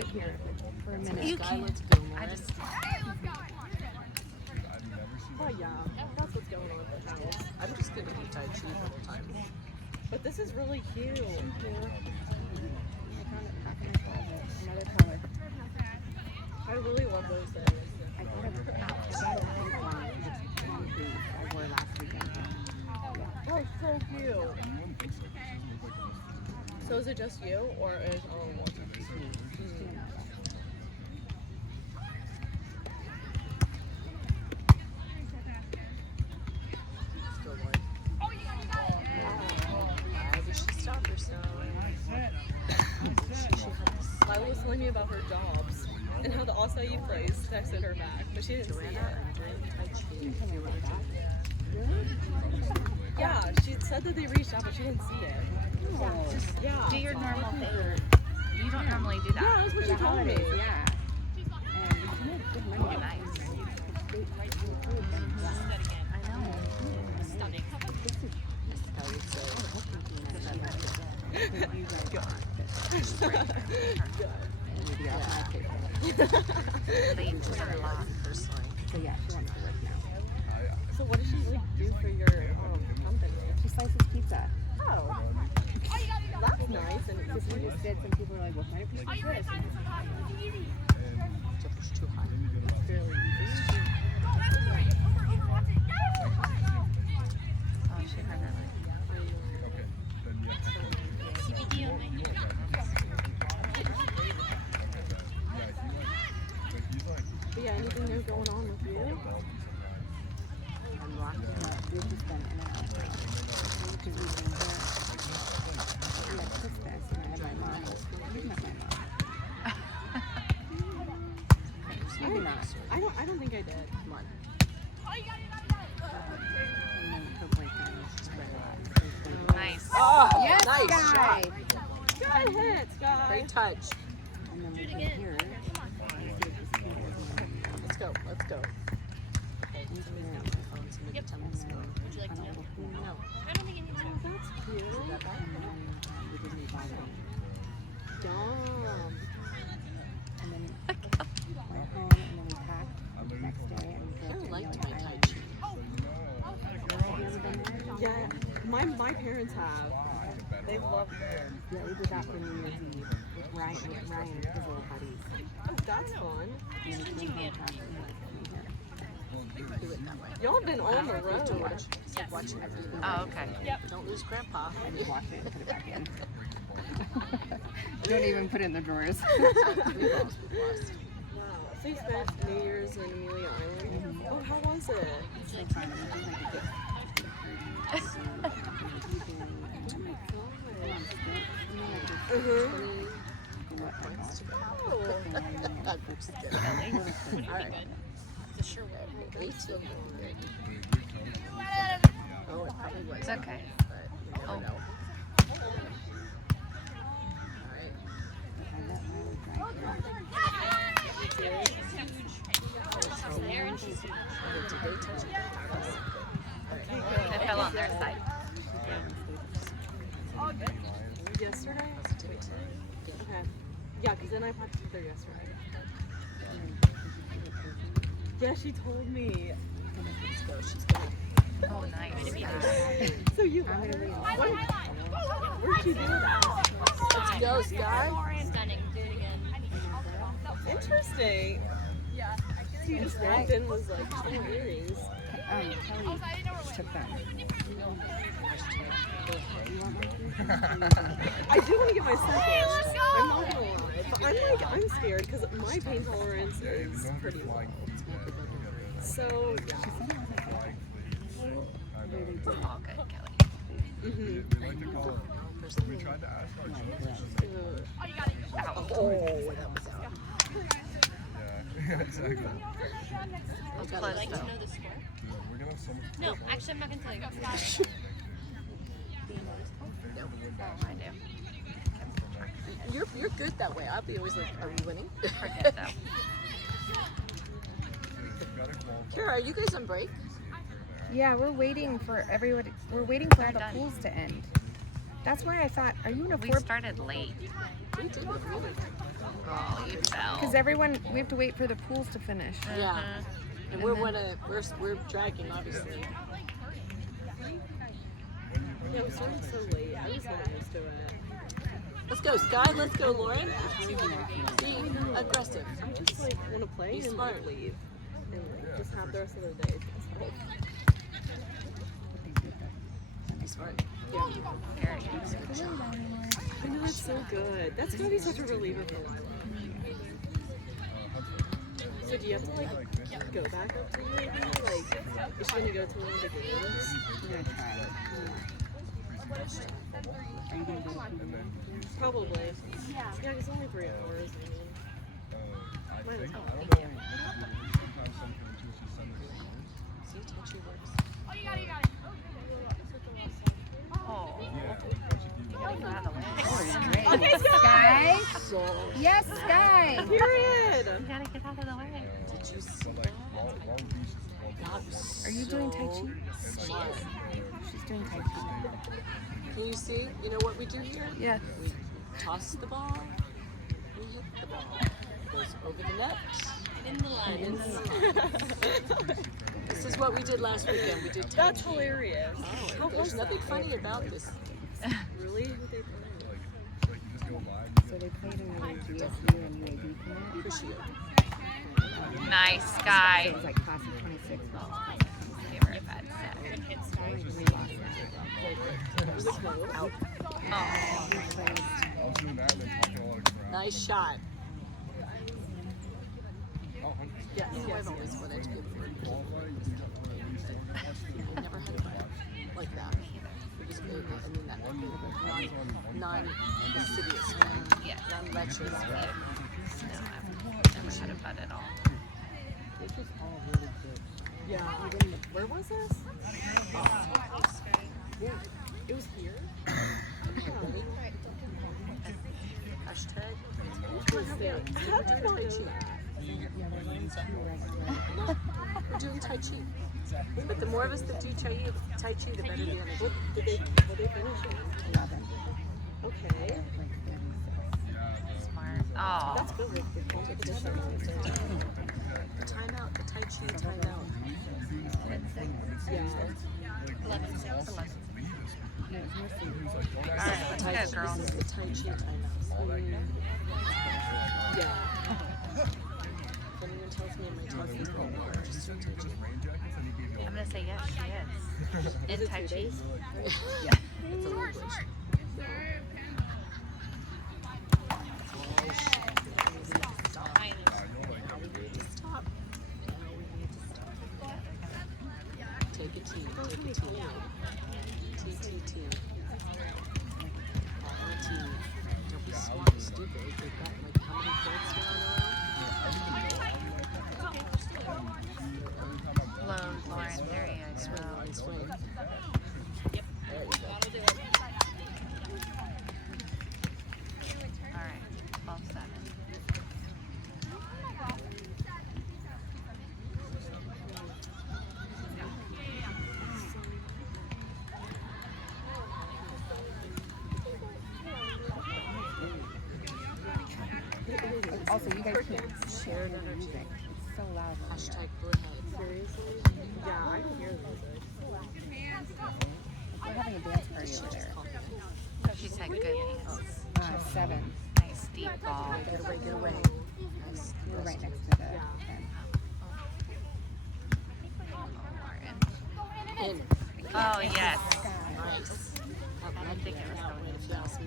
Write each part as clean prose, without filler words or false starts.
sit here for a minute. You can't. Let's go, I Lauren. just. Oh yeah, that's what's going on with the house. I'm just gonna be Tai Chi the whole time. But this is really cute. I found it back in the closet. Another color. I really love those things. I got a pink one. It's concrete. I wore last weekend. Oh, so cute. So is it just you, or is Still like, why did she stop herself? Lila was telling me about her jobs and how the acai place texted her back, but she didn't see it. Yeah, she said that they reached out, but she didn't see it. Yeah. Do your normal thing. You don't normally do that. Yeah, that's what she told me. Yeah. And you make good money. Oh, nice. I know. Stunning. They took her a lot personally. So yeah, she wants to work now. So what does she like do for your company? She slices pizza. Oh, that's nice. And Because we just did, some people were like, well, can I piece of this? It's too high. it's fairly easy. Oh, she heard that. But yeah, anything new going on with you? I'm rocking. We've just been in and out. Because we've been here. We had Christmas and I had my mom. You've met my mom. Maybe not. I don't think I did. Come on. And then her boyfriend was very Nice. Oh, Yes, nice guy. shot. Good hits, guys. Great touch. And then we've been here. Let's go. Let's go. Yep. Would you like to know? No. I don't think you need to. Oh, that's cute. We didn't buy them. Yum. And then went home and then we packed the next day and we I drove to like to Amelia make Tai Island. Chi. Have you ever been there? Yeah, my parents have. They love it. Yeah, we did that for New Year's Eve with Ryan, his little buddies. Oh, that's fun. And we came home after Do it that way. Y'all been on the road. Watch. It's like watching everything. Oh, okay. Don't lose Grandpa. I just washed it and put it back in. Don't even put it in the drawers. We lost. Wow. So you spent New Year's in Amelia Island? Oh, how was it? So fun. We did like a gift. Oh. Alright. For sure. 18. Oh, it probably was. It's okay. But you never know. It fell on their side. Yesterday? Okay. Yeah, because then I practiced with her yesterday. Yeah, she told me. She's gonna. Oh, nice. So you where'd you do that? Let's go, Sky. Stunning. Do it again. Interesting. So you just walked in and was like, oh, earrings. Kelly took them. I do want to get my second. I'm not gonna lie. But I'm scared because my pain tolerance is pretty low. So, yeah. All good, Kelly. We tried to ask our Oh, that was out. Yeah, exactly. Let's close though. We're gonna have some. No, actually, I'm not going to tell you. Oh, I do. You're good that way. I'll be always like, are we winning? Forget that. Kara, are you guys on break? Yeah, we're waiting for everybody. We're waiting for all the done. pools to end. That's why I thought, are you in a We four? started late. We did. Oh, you Because everyone, we have to wait for the pools to finish. Yeah. And we're dragging, obviously. Yeah, it was starting so late. I was not used to it. Let's go, Sky. Let's go, Lauren. Be aggressive. I just like want to play Be and smart. like leave and like just have the rest of the day. Be smart. Yeah. I know it's so good. That's gonna be such a reliever for Lila. So do you have to like go back up to her? Like, is she gonna go to one of the games? We're gonna try it. Are you gonna go? Probably. Yeah, it's only 3 hours. Might as well. See, touchy works. Oh. Okay, Sky. Yes, Sky. Period. You gotta get out of the way. Did you see that? That was Are you doing Tai Chi? smart. She's doing Tai Chi. Can you see? You know what we do here? Yeah. We toss the ball. We hit the ball. It goes over the net. In the lines. This is what we did last weekend. We did Tai That's Chi. hilarious. Oh, there's nothing funny about this. Really? What they play? So they played in the GSU and UAB tonight. Appreciate it. Nice, So Sky. it was like class of 26 balls. They were a bad set. Sky, we lost Out. Oh. Nice shot. Yes, You know, yes, I've always yes. wanted to be able to I never had a ball like that. It was good. I mean, that non-insidious one. Yes. Non-lecherous one. No, I've never had a butt at all. Yeah. Where was this? It was here? Hashtag. How do you know Tai that? Chi. We're doing Tai Chi. But the more of us that do Tai Chi, the better the energy. What did they finish in? 11. Okay. Smart. Oh. That's good. Like, the competition. The timeout, the Tai Chi timeout. Yeah. 11. No, it's mostly Alright, let's Tai go, Chi, girls. this is the Tai Chi timeout. Yeah. If anyone tells me my tongue is going to work, just don't take it. I'm gonna say yes, she is. In Tai Chi. It's a language. Stop. Now we need to stop. Take a T. Take a T. T, T, T. Follow a T. Don't be smart, stupid. They've got like how many points now? Low, Lauren. There you go. Swing, swing. There you go. Alright. 12-7. Also, you guys can't share the music. It's so loud. Hashtag blue head. Seriously? Yeah, I can hear the music. We're having a dance party over there. She's had good hands. 7. Nice deep ball. Get away, get away. Nice. We're right next to the 10. Lauren. In. Oh, yes. Nice. I think it was going if you ask me.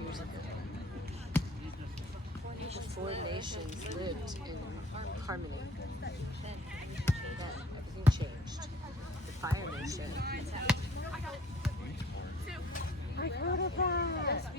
Years ago, the 4 nations lived in harmony. Then everything changed. The Fire Nation. I heard of that.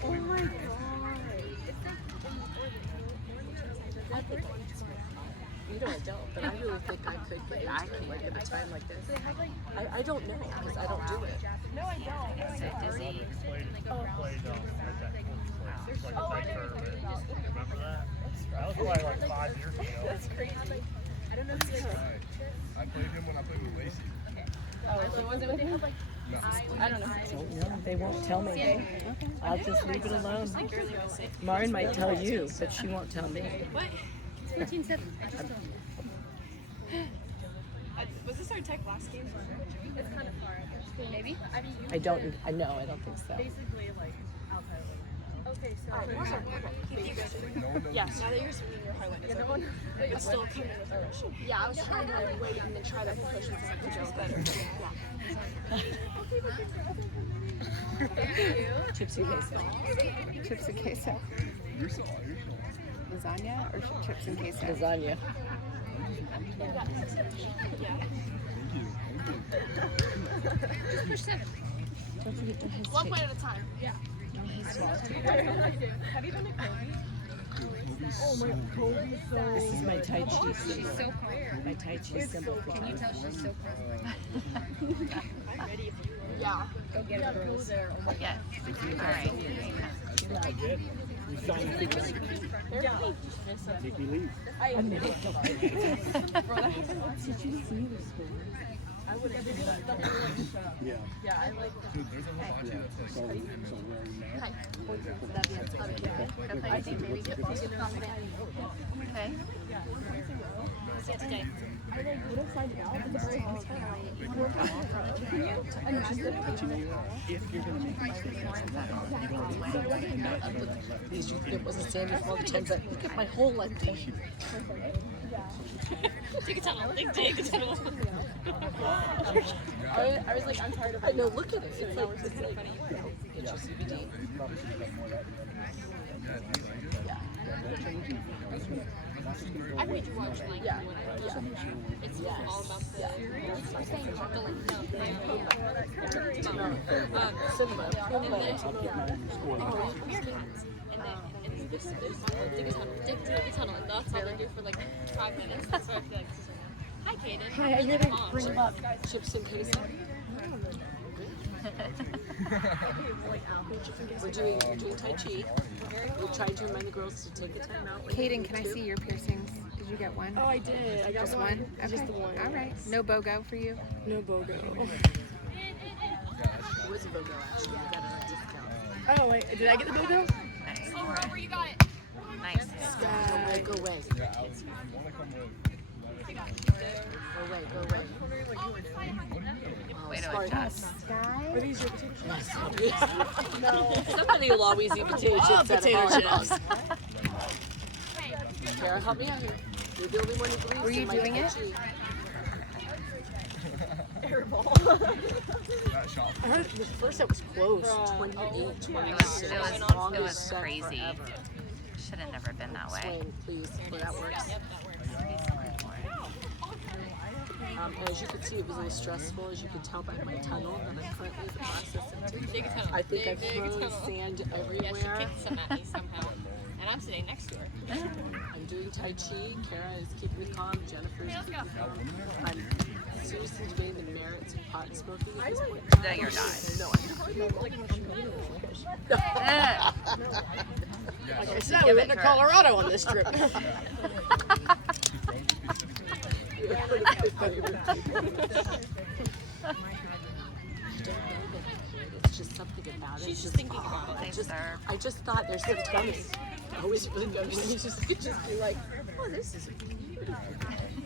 Oh my god. You know I don't, but I really think I could get into it like at a time like this. I don't know because I don't do it. So dizzy. Played like that. There's like a big tournament. Remember that? probably like 5 years ago. That's crazy. I don't know if it's I played him when I played with Lacey. so was it with him? No. I don't know. No, they won't tell me. I'll just leave it alone. Marin might tell you, but she won't tell me. What? 14-7. I just don't. Was this our tech last game? It's kind of far. Maybe? I don't think so. Basically, like, outside of okay, so. Yeah, now that you're swinging your highlight, it's like, it's still coming with a rush. Yeah, I was trying to wait and then try to push it to go better. Chips and queso. Chips and queso. You're so Lasagna or chips and queso? Lasagna. Just push 7. Don't forget to his 1 point at a time. Yeah. Have you been to Kobe? This is my Tai Chi She's symbol. so calm. My Tai Chi symbol. Can you tell she's so calm? I'm ready if you Yeah. Go get her, girls. Yes. All right. Yeah, I like dude, there's a hibachi that's like I think maybe get Okay. Today. It wasn't standing for all the times that look at my whole life. Take a tunnel. Take a tunnel. I was like, I'm tired of I know, look at it. It's like, it's kind of funny. get your CBD. I made you watch like it's all about the Cinema. dig a tunnel, and that's all they do for like 5 minutes. That's what I feel like. Hi, Kaden. Hi, I hear they bring up chips and queso. We're doing Tai Chi. We're trying to remind the girls to take a time out. Kaden, can I see your piercings? Did you get one? Oh, I did. I got Just one? Okay. Just the one. All right. No BOGO for you? No BOGO. It was a BOGO actually. We got it on discount. Oh, wait. Did I get the BOGO? Nice. Where you got it? Nice. Go away. yeah, Alex, if you wanna come with Go away. Way to Sorry. adjust. Are these your potato chips? No. Somebody will always eat potato chips. Potato out of chips. hot dogs. Kara, help me out here. You're the only one who believes Were you in my doing Tai it? that shop. I heard the first set was close. 28, 26. It was crazy. Should have never been that way. Swing, please. Well, that works. As you can see, it was a little stressful, as you can tell by my tunnel that I'm currently in the process of taking. Dig a tunnel. I think I've Dig a thrown tunnel. sand Yeah, she everywhere. kicked some at me somehow. And I'm sitting next to her. I'm doing Tai Chi. Kara is keeping me calm. Jennifer's keeping me calm. I'm seriously debating the merits of pot smoking at this point. No, you're not. No, I'm not. Like I said, we went to Colorado on this trip. It's just something about it. She's It's just thinking about it. They serve. I just thought there's some tummies. I always really noticed. You just could just be like, oh, this is beautiful.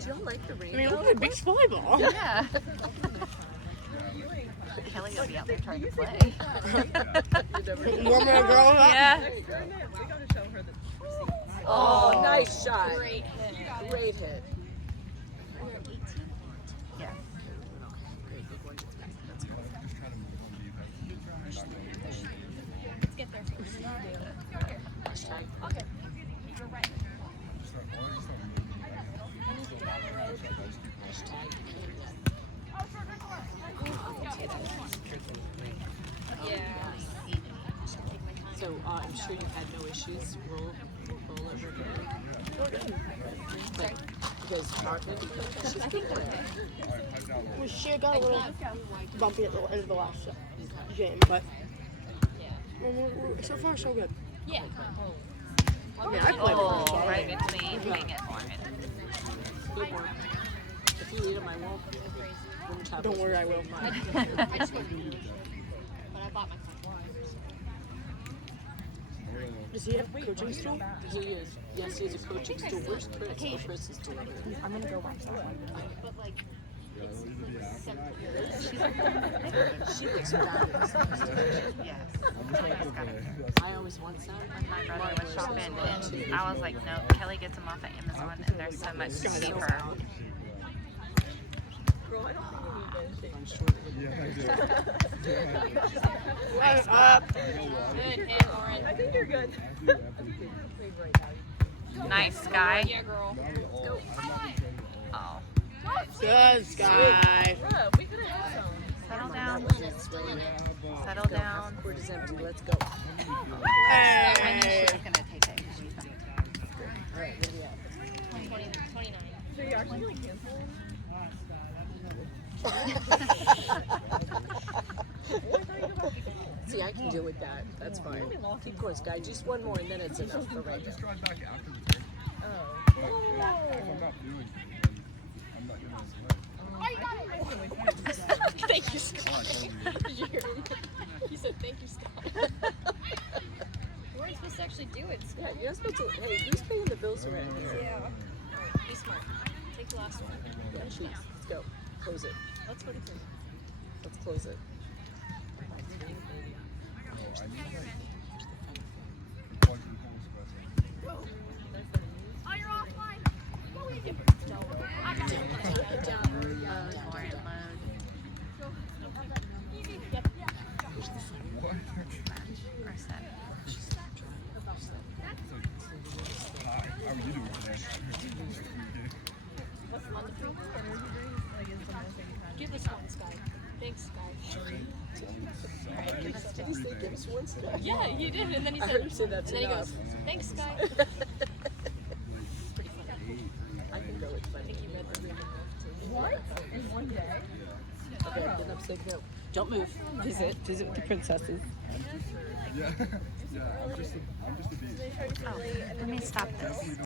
Do y'all like the rainbow? I mean, look at a big spy ball. Yeah. Kelly will be out there trying to play. Normal girl up. Yeah. Oh, nice shot. Great hit. Great hit. Yeah. Great, big one. That's good. Just try to move on defense. Let's get there. Hashtag. Okay. Start Hashtag. Yeah. So I'm sure you had no issues. Roll over here. But because Hartman, she's good at it. Well, she got a little bumpy at the end of the last game, but so far so good. Yeah. Yeah, I played Oh, well. right between. Dang it, Lauren. Good one. If you eat them, I won't. Don't worry, I will. I just went but I bought my Does he have coaching still? He is. Yes, he has a coaching stool. Where's Chris? Oh, Chris is still over there. I'm gonna go watch that one. but like it's like separate. She looks fabulous. Yes. I always want some. When my brother was shopping, and I was like, no, Kelly gets them off at Amazon, and they're so much cheaper. Girl, I don't think we need this. Nice Up. Good hit, Lauren. I think you're good. Nice, Sky. Yeah, girl. Oh. Good, Sky. Bro, we could have had some. Settle down. Still in it. Settle down. Court is empty. Let's go. I knew she Hey. was going to take it. She's fine. All right, where we at? 29. So you actually like canceling? See, I can deal with that. That's fine. Keep going, Sky. Just one more, and then it's enough for right now. Drive back after the turn. But if I'm not doing it, then I'm not gonna Thank you, Scott. He said thank you, Scott. You weren't supposed to actually do it, Yeah, Scott. you're not supposed to. Hey, who's paying the bills around here? Yeah. Be smart. Take the last one. Yeah, she's. Let's go. Close it. Let's go to three. Let's close it. Lauren, load. Or set. Hi, how are you doing today? Give us one, Sky. Thanks, Sky. Did he say give us one, Sky? Yeah, you did. And then he I said, heard him say that's and then he enough. goes, thanks, Sky. I can go. It's fine. I think you read the room. What? In one day? Okay, then I'm saying no. Don't move. Visit with the princesses. Yeah, yeah, I'm just a beast. Oh, let me stop this.